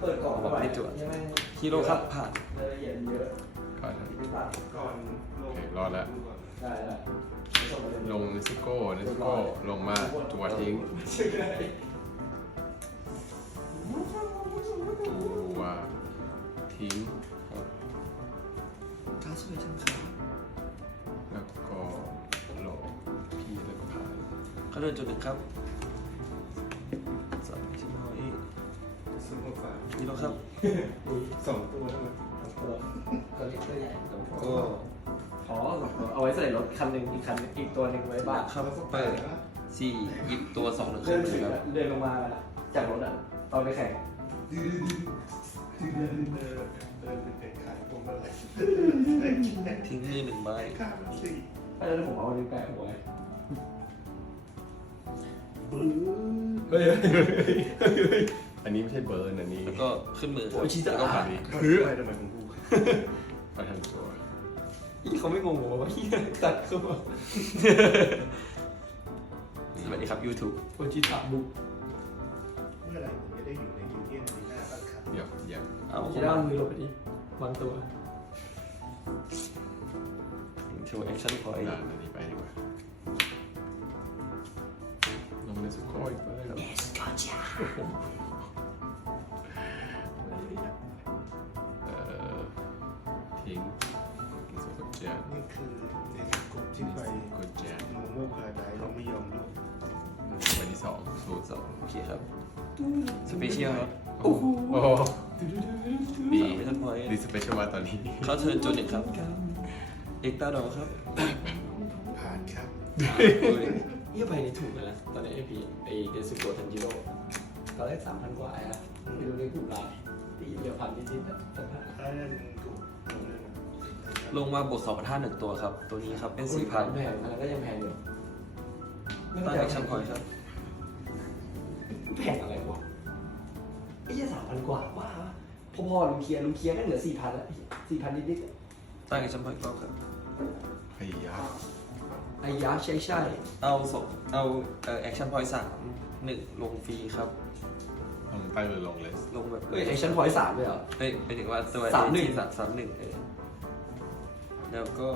เปิดกล่องเข้าไปไม่จวดใช่ไหมฮีโร่ครับผ่านรายละเอียดเยอะก่อนไม่ตัดก่อนลโองเครอดแล้ว ได้ได้ลงนิสโก้นิสโก้ลงมาจัวทิ้งตัวทิ้งการสวยจังครับแล้วก็โหลพี่แล้วก็ผ่านเขาเดินจุดหนึ่งครับ ซื้อมาฝากฮีโร่ครับสองตัวแล้วมั้ยตัวตัวเล็กตัวใหญ่ตัวก็ขอสองตัวเอาไว้ใส่รถคันหนึ่งอีกคันหนึ่งอีกตัวหนึ่งไว้บ้านครับแล้วก็เปิดนะสี่หยิบตัวสองหนึ่งเดิขึ้นนไปถึงครับเดินลงมาจากรถอะตอนไปแข่งเดินเดินเดินเดินเป็นเด็กขายพวงมาลัยทิ้งมือหนึ่งใบข้ามสี่แล้วผมเอานิ้วแกะหัวไว้บื้อเฮ้ย อันนี้ไม่ใช่เบิร์นอันนี้แล้วก็ขึ้นมือครับแล้วก็ผ่านอีกเฮ้ยทำไมผมพูดประทันตัวอีเขาไม่งงเหรอว่าพี่ตัดเข้ามาสวัสดีครับ YouTube โอจิตะบุกเมื่อไหร่ผมจะได้อยู่ในยูเนียนในหน้าบ้านครับเดี๋ยวเดี๋ยวเอาจะได้เอามือลงไปดิวางตัวโชว์แอคชั่นพอยต์ด่านอันนี้ไปดีกว่าลงนิสโก้อีกไปครับเสองสูตรสองโอเคครับ สเปเชียลครับโอ้โหโอ้โหดีสามแอคชั่นพอยต์ดีสเปเชียลมาตอนนี้เขาเทิร์นจุดหนึ่งครับ เอ็กตาดอครับผ่านครับเยี่ยไปนี่ถูกเลยนะตอนนี้ไอพีไอเดซิโกทันจิโร่ตอนแรกสามพันกว่าอะไม่รู้ในกลุ่มไลน์ตีเดียวพันนิดๆนะสักพักถ้านั่นถูกลงเลยนะลงมาบวกสองพันห้าหนึ่งตัวครับ ตัวนี้ครับเป็นสี่พันแพงอันนั้นก็ยังแพงอยู่ตั้งแอคชั่นพอยต์ครับ แพงอะไรวะไอ้เหี้ยสามพันกว่าว้าพอๆลุงเคลียร์ลุงเคลียร์ก็เหลือสี่พันแล้วสี่พันนิดๆอะตั้งแอคชั่นพอยต์ก็ครับ ไอ้ยาไอ้ยาใช่ใช่เอาสองเอาเอ่อแอคชั่นพอยต์สามหนึ่งลงฟรีครับ ลงตั้งหรือลงเลยลงแบบเอ้ยไอชั่นพอยต์สามเลยเหรอเอ้ยหมายถึงว่าตัวสามหนึ่ง ที่สามสามหนึ่งเออแล้วก็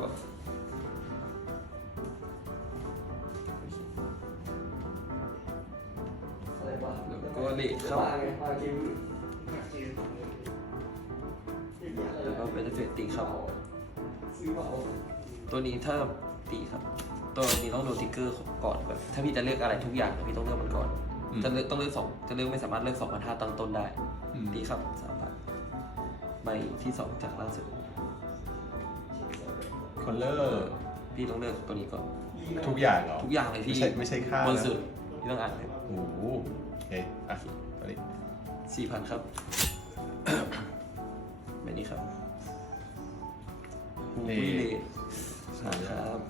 อะไรวะแล้วก็เลทครับว่าไงว่าเกมแล้วก็เป็นเฟตตีครับซื้อเปล่าตัวนี้ถ้าตีครับ ตัวนี้ต้องโดนทิกเกอร์ก่อนแบบถ้าพี่จะเลือกอะไรทุกอย่างพี่ต้องเลือกมันก่อน จะเลือกต้องเลือกสองจะเลือกไม่สามารถเลือกสองพันห้าตั้งต้นได้อืมตีครับสามพันใบที่สองจากล่างสุดคอลเลอร์พี่ต้องเลือกตัวนี้ก่อน ทุกอย่างเหรอ ทุกอย่างเลยไม่พี่ใช่ไม่ใช่ค่าบนนะสุดพี่ต้องอ่านเลยโอ้โหโอ เคอะตัวนี้สี่พันครับ แบบนี้ครับหูเลวิเลทสามครับ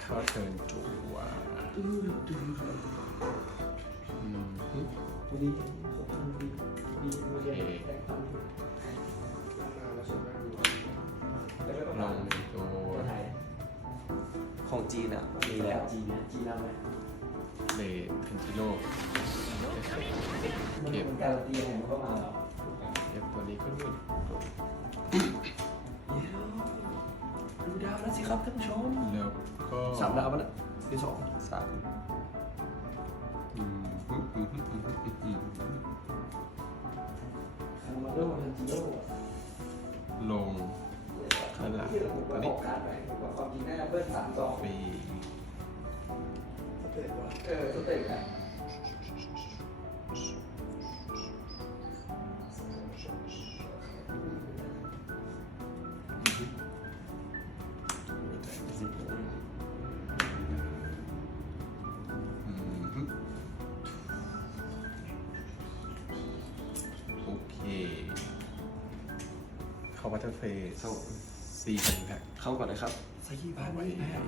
เข้าเทิร์นจัวอืมตัวนี้หกพันดีดีดีแรงพันแล้วก็ลมางตัวไทย ของจีนอะมีมีแล้แล้ววจีนเนี่ยจีนเอาไหมเลททันจิโร่มันมันการันตียังไงมันก็มาแล้วเก็บตัวนี้ขึ้นมือดูดาวแล้วสิครับท่านผู้ชมแล้วก็สามดาวมันที่สองสามอืมอืมอืมอืมอืมอืมมาเริ่มมันจีโร่ลง ข้างหลังที่เราบอกว่าการไปว่าความจริงน่าจะเบิ้ลสามสองฟรีเออสเต็ปอะเคเข้าวัตเตอร์เฟสเข้า สี่พันแพ็คเข้าก่อนเลยครับสี่พันเอาไว้นี่แพง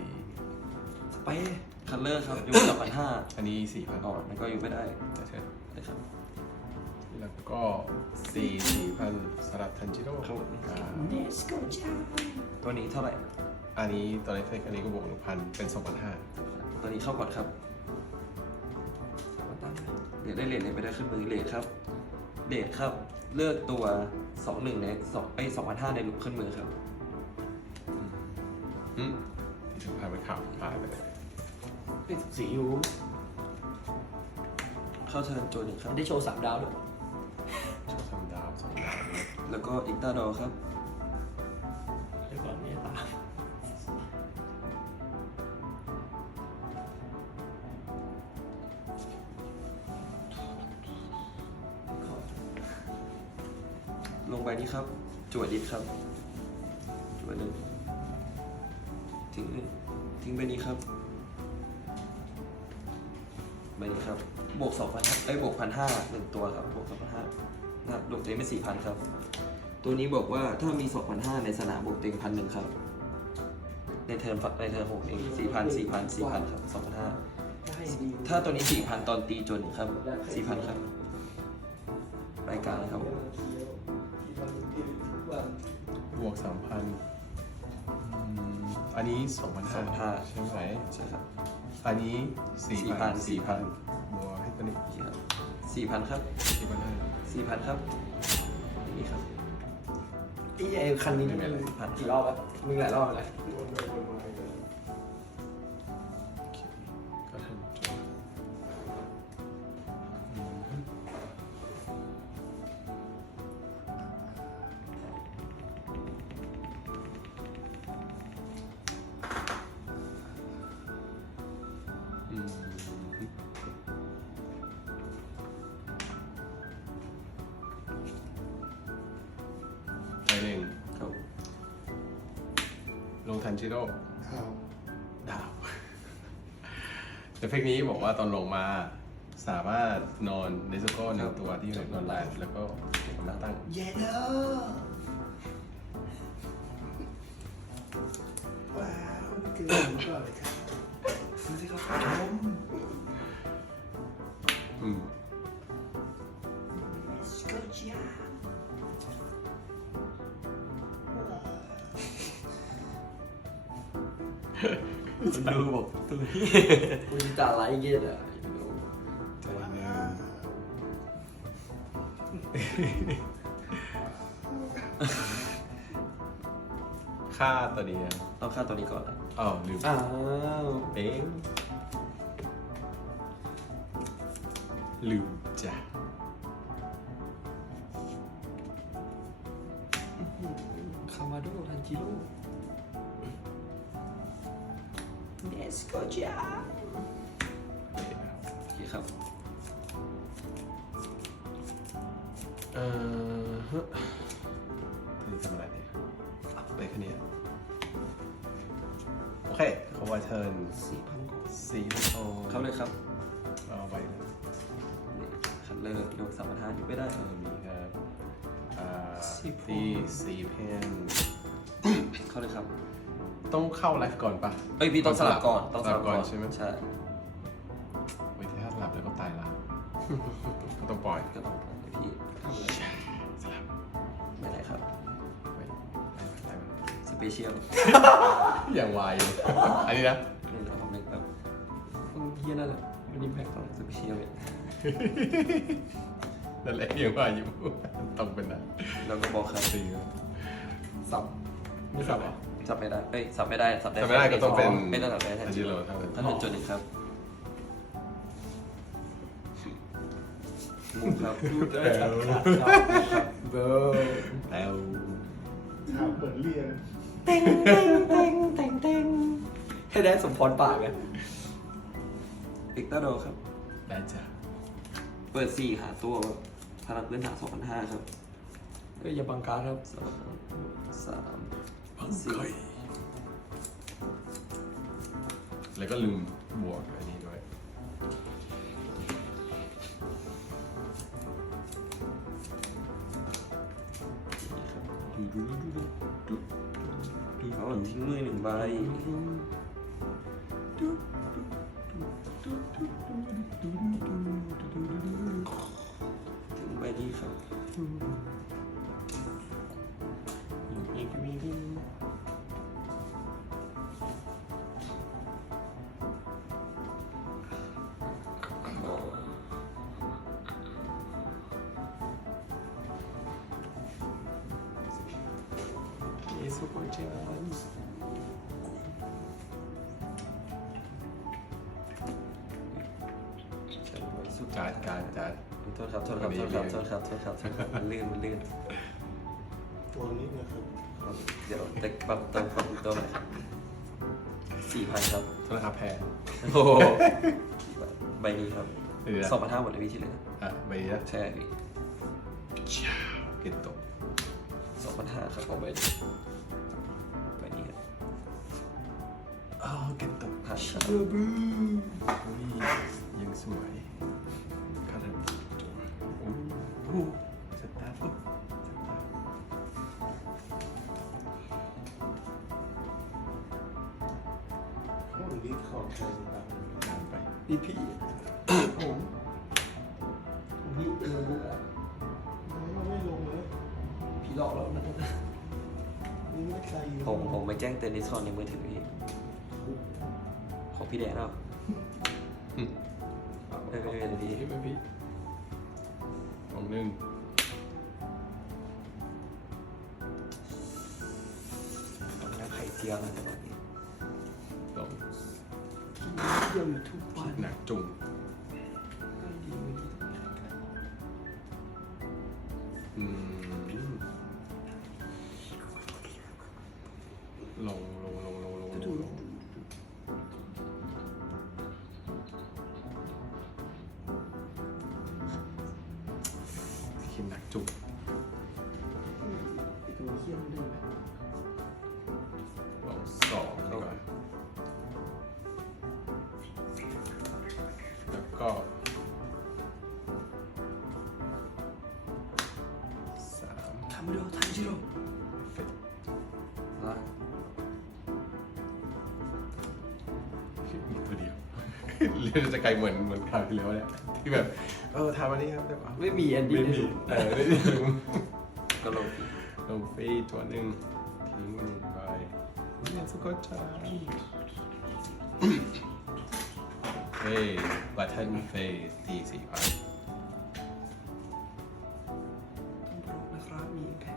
สเปย์คัลเลอร์ครับยกสามพันห้าอันนี้สี่พันอ๋อมันก็อยู่ไม่ได้แต่เชิญนะครับ แล้วก็สี่สี่พันสลับทันจิโร่ครับผมอ่าเนสโกจ้าตัวนี้เท่าไหร่ อันนี้ตอนนี้เทคอันนี้ก็บวกหนึ่งพันเป็นสองพันห้าตัวนี้เข้าก่อนครับสามตั้งเดอยากได้เลทเลยไม่ได้ขึ้นมือเลทครับเลทครับ เลือกตัวสองหนึ่งในสองไอ้สองพันห้าในลุกขึ้นมือครับ อืมที่สำคัญเป็นข่าวผ่านไปเลยเป็นสียูเข้าเทิร์นโจนหนึ่งครับได้โชว์สามดาวด้วย ชอบสามดาวสองดาวเนี่ยแล้วก็อิกตาดอครับเดี๋ยวก่อนนี่ตาลงไปนี่ครับจวดดิดครับ ทิ้งหนึ่งทิ้งไปนี้ครับใบนี้ครับ บวกสองพันไอ้บวกพันห้าหนึ่งตัวครับ บวกสองพันห้านะบวกเต็งเป็นสี่พันครับ ตัวนี้บอกว่าถ้ามีสองพันห้าในสนามบวกเต็งพันหนึ่งครับ ในเทิร์นในเทิร์นหกเองสี่พันสี่พันสี่พันครับสองพันห้าถ้าตัวนี้สี่พันตอนตีจนครับสี่พันครับรายการครับ บวกสามพัน อันนี้สองพันห้า2,500ใช่ไหมใช่ครับอันนี้สี่พัน4,000สี่พันบวกให้ตัวนี้สี่พันครับสี่พันห้าสี่พันครับนี่ครับไอ้ไอ้คันนี้นี่มันผ่านกี่รอบแล้วมึงหลายรอบเลย ลงทันจิโร่ข่าวดาว แต่เพลงนี้บอกว่าตอนลงมาสามารถนอนในสโก้หนึ่งตัวที่นอนไลฟ์แล้วก็เก็บมาตั้ง เย้เด้อว้าวนี่คือผมก่อนเลยครับดูสิครับอื ดูบอกตัวนี้กูจะตาไลท์เกตอะใจหนึ่งค่าตัวนี้นะต้องค่าตัวนี้ก่อนนะอ้าวลืมอ้าวเป้งลืมจ้ะคามาโดทันจิโร่ สโกจิอาเป้แล้วโอเคครับเออฮะตัวนี้ทำอะไรเนี่ยอะได้แค่นี้อะโอเคเขาว่าเทิร์นสี่พันกว่าสีโอเข้าเลยครับเอาไปเลยนี่คันเลอร์ยกสามพันห้าอยู่ไม่ได้เออมีครับอ่าสี่พวงตีสีเพนเข้าเลยครับ ต้องเข้าไลฟ์ก่อนปะ เอ้ยพี่ต้องสลับก่อนต้องสลับก่อนใช่ไหม ใช่เว้ยถ้าสลับแล้วก็ตายละ ก็ต้องปล่อยก็ต้องให้พี่ทำเลยสลับไม่ได้ครับไปได้ไหมได้ไหมสเปเชียลอย่างวายอยู่อันนี้นะนี่เราผมนึกแบบเฮียนั่นแหละมันนี่แพ็คต้องสเปเชียลเนี่ยนั่นแหละอย่างวายอยู่ต้องเป็นนะแล้วก็บอกครับสีสับไม่สับอะ สับไม่ได้เอ้ยสับไม่ได้สับได้ถ้าไม่ได้ก็ต้องเป็น ไม่ต้องสับได้แทนทันจิโร่เท่านั้นถ้าเป็นจดอีกครับมุกครับดูได้ชัดขาดครับเบอร์แล้วถามเหมือนเรียนเต็งเต็งเต็งเต็งเต็งให้ได้สมพรปากกันอิกตาโดครับ ได้จ้ะเปิดสี่หาตัวพลังพื้นฐานสองพันห้าครับก็อย่าบังการครับสองสาม บังคอยแล้วก็ลืมบวกอันนี้ด้วยนี่ครับดูดูดูดูดูดูเอาทิ้งมือหนึ่งใบถึงใบนี้ครับ ซูโกะเจนวันสุดการดการดการดโทษครับโทษครับโทษครับโทษครับโทษครับโทษครับมันลื่นมันลื่นตัวนี้นะครับครับเดี๋ยวแต่ปรับตัวปรับตัวหน่อยสี่พันครับโทษนะครับแพ้โอ้โหใบนี้ครับเดี๋ยวนะสองพันห้าหมดเลยพี่ที่เหลืออะใบนี้นะใช่พี่เก็บตกสองพันห้าครับเอาใบนี้ อ้าวเก็บตกพันครับอุ้ยยังสวยคาร์ดตัวโอ้โหสตาร์ฟุตสตาร์ห้องนี้ขอบใจต่างตามไปพี่พี่ผมพี่เออบุ๊กอะๆมันไม่ลงเลยพี่หลอกเรานะนี่ไม่ใครผมผมไปแจ้งเตือนดิสคอนในมือถือพี่ของ พี่แดงเนาะไม่ไม่ไม่เลยพี่พี่ไม่พี่ของหนึ่งต้องนั่งไข่เจียวนะแต่วันนี้สองเที่ยวอยู่ทุกวันหนักจุ่มไม่ คิมหนักจุก เรื่องจะไกลเหมือนเหมือนคราวที่แล้วเนี่ยที่แบบเออทำอันนี้ครับแต่ว่าไม่มีอันนี้ไม่มีเออไม่มีก็ลงพี่ลงฟรีตัวหนึ่งทิ้งลงไปเนี่ยสกอตจาเฮ้ยบัตเทิลเฟสตีสี่พันต้องบอกนะครับมีแค่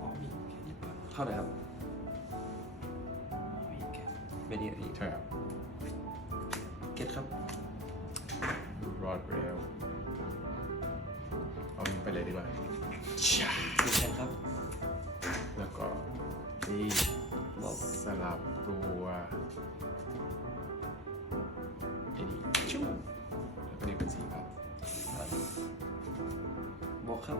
อ๋อมีแค่นี้ป่ะเข้าไหนครับมีแค่ไม่นี่พี่ใช่ครับ เก็ตครับ รอดเร็วเอามันไปเลยดีกว่าดูแคนครับ แล้วก็นี่บอกสลับตัวไอ้นี่ชู่แล้วก็นี่เป็นสี่พันบอกครับ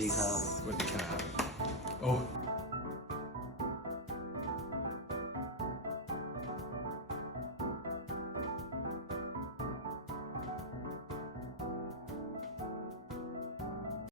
ปุ๊